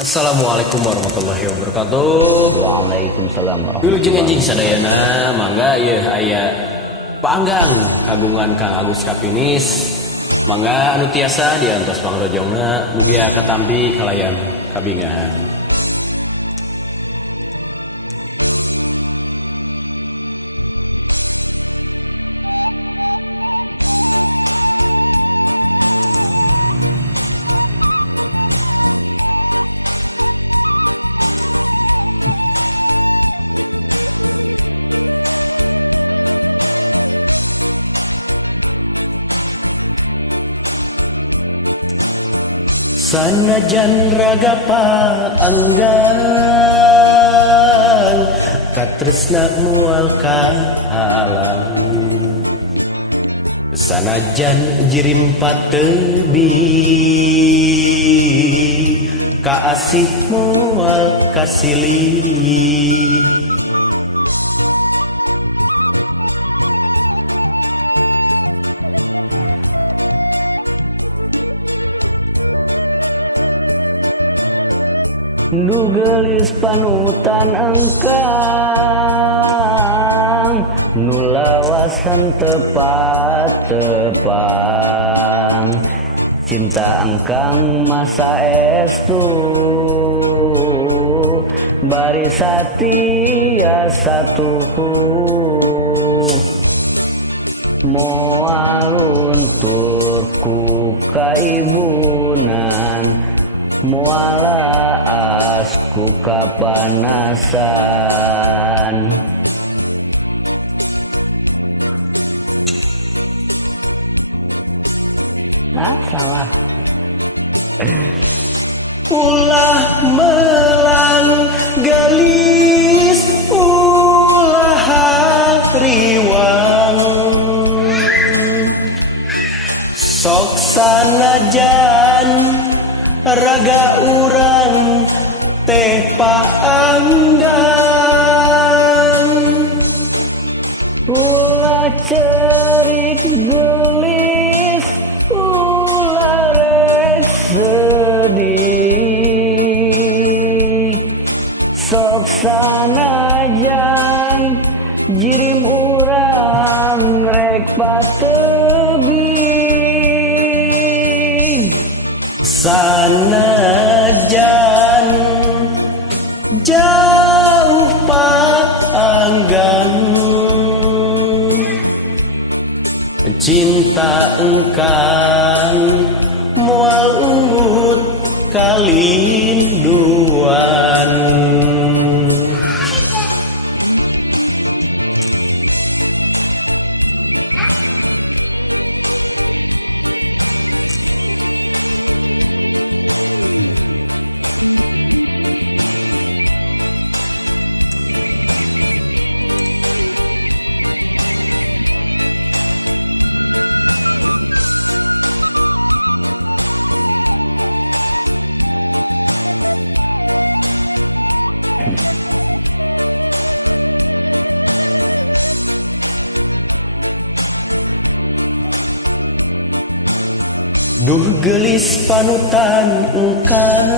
Assalamualaikum warahmatullahi wabarakatuh. Waalaikumsalam warahmatullahi Wilujeng anjing sadayana mangga ieu aya paanggang kagungan Kang Agus Kapinis. Mangga anu tiasa diantos pangrojongna mugia katampi kalayan kabingahan. Sanajan raga paanggang katresna mual kahalang, sanajan jirim patebi kaasih mual kasilih. Nu gelis panutan engkang, nu lawasan tepat-tepang, cinta engkang masa estu, bari satia satuhu, moal luntur ku kaibunan, muala asku kapanasan. Salah. Ulah melang gelis, ulah hariwang, sok sanajan raga urang teh paanggang, Ulah cerik gelis, ulah rek sedih, sok sanajan jirim urang rek patebi. Sanajan jauh paanggang, cinta engkang moal ungut kalinduan. Duh gelis panutan engkang,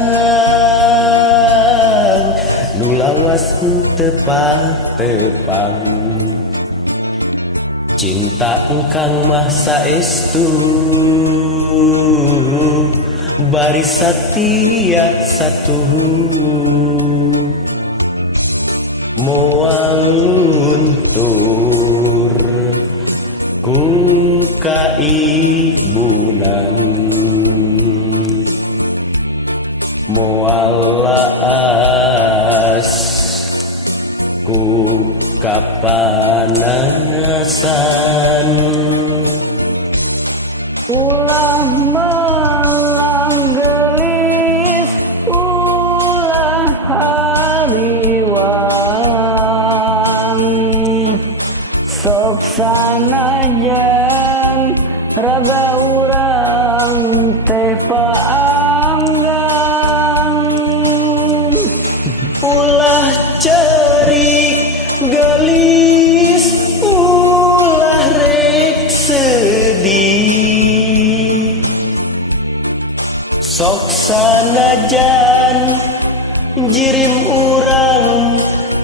nu lawas tepang-tepang, cinta engkang mah saestu, bari satia satuhu, moal luntur ku kaibunan, moal laas ku kapanasan. Ulah melang gelis, ulah hariwang, sok sanajan raga urang teh paanggang, Ulah cerik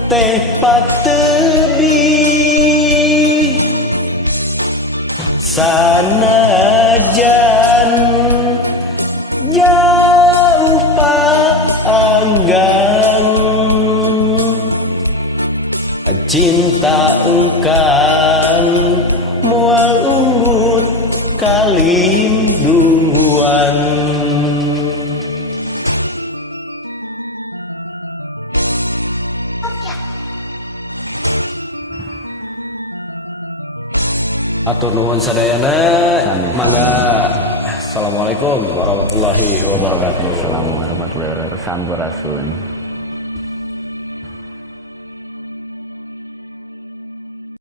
teh patebi sanajan jauh paanggang cinta engkang moal unggut kalinduan. Atur nuhun sadayana. Mangga. Assalamualaikum warahmatullahi wabarakatuh. Assalamualaikum warahmatullahi wabarakatuh. Sampurasun.